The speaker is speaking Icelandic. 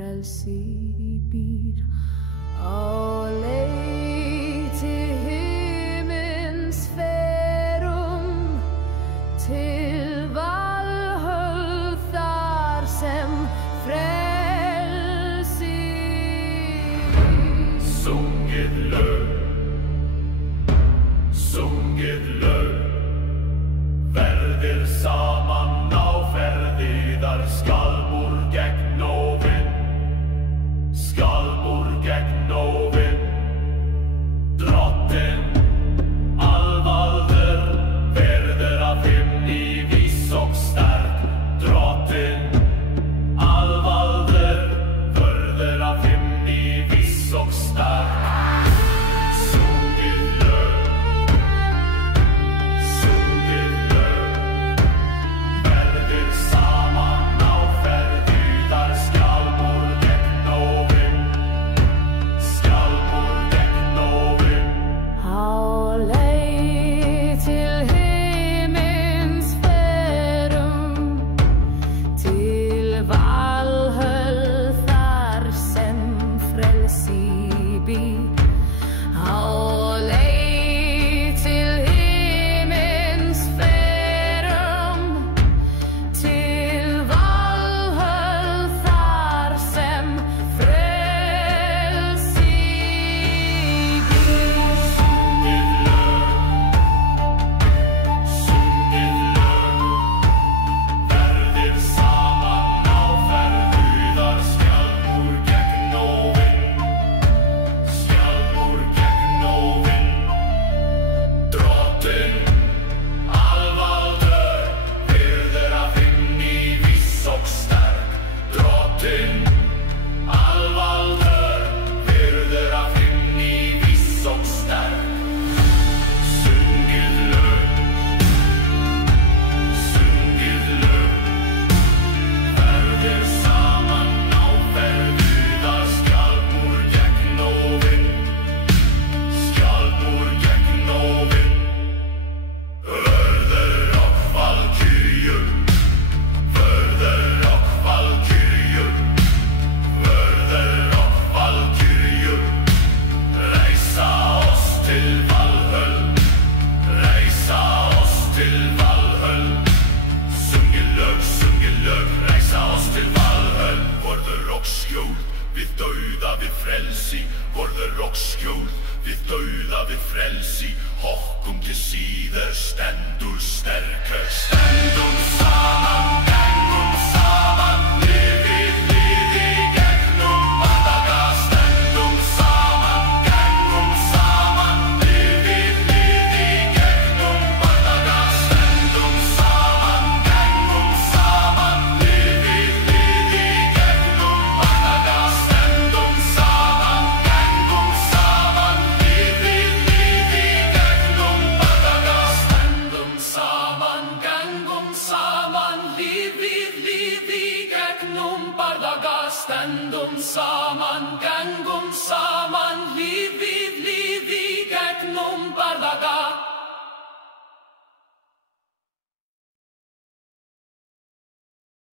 frelsi býr á leið til himins ferum, til Valhöll þar sem frelsi býr. Sungið lög, verðir saman á ferðiðar, skálmur gegn óvin, skálmur gegn óvin. Drottinn alvaldur verður af himni vís og sterk. Drottinn alvaldur verður af himni vís og sterk. Við dauða við frelsi, hokkum til síður, stendur sterkar. Stendum saman, gengum saman, lifið gegnum bardaga. Stendum saman, gengum saman, lifið gegnum bardaga. Stendum saman, gengum saman, lifið gegnum bardaga. Stendum saman, gengum saman, Stendum saman, gengum saman, lífið gegnum bardaga.